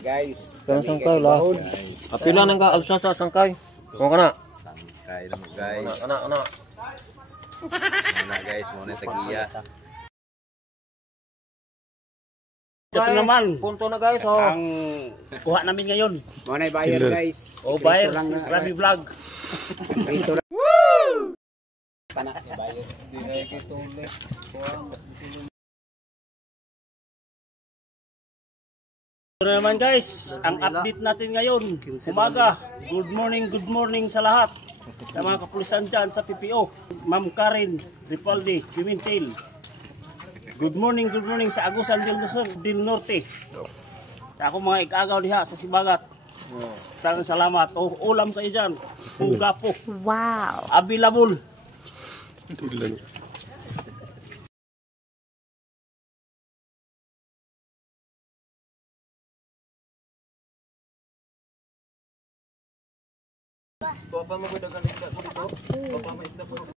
Guys, Kan sangkay lah. Apila nang ka alsa sa sangkay. Mo kana. Sangkay naman guys. Kana. Muna guys, muna tagiya. Ito naman. Punto na guys. Oh. Ang kuha namin ngayon. Muna bayar guys. O bayar, Rabi Vlog. Dito lang. Woo! Pana bayar. Di na ikituloy. Ito naman guys, ang update natin ngayon. Umaga, good morning sa lahat. Sa mga kapulisan dyan sa PPO. Ma'am Karen Ripaldi, Pimentel. Good morning sa Agusan del Norte. Sa ako mga ikagaw diha sa Sibagat. Tangang salamat. O ulam kayo dyan. Pugapo. Wow. Available. Papa mo gud dagan isda ko dito. Papa mo isda po.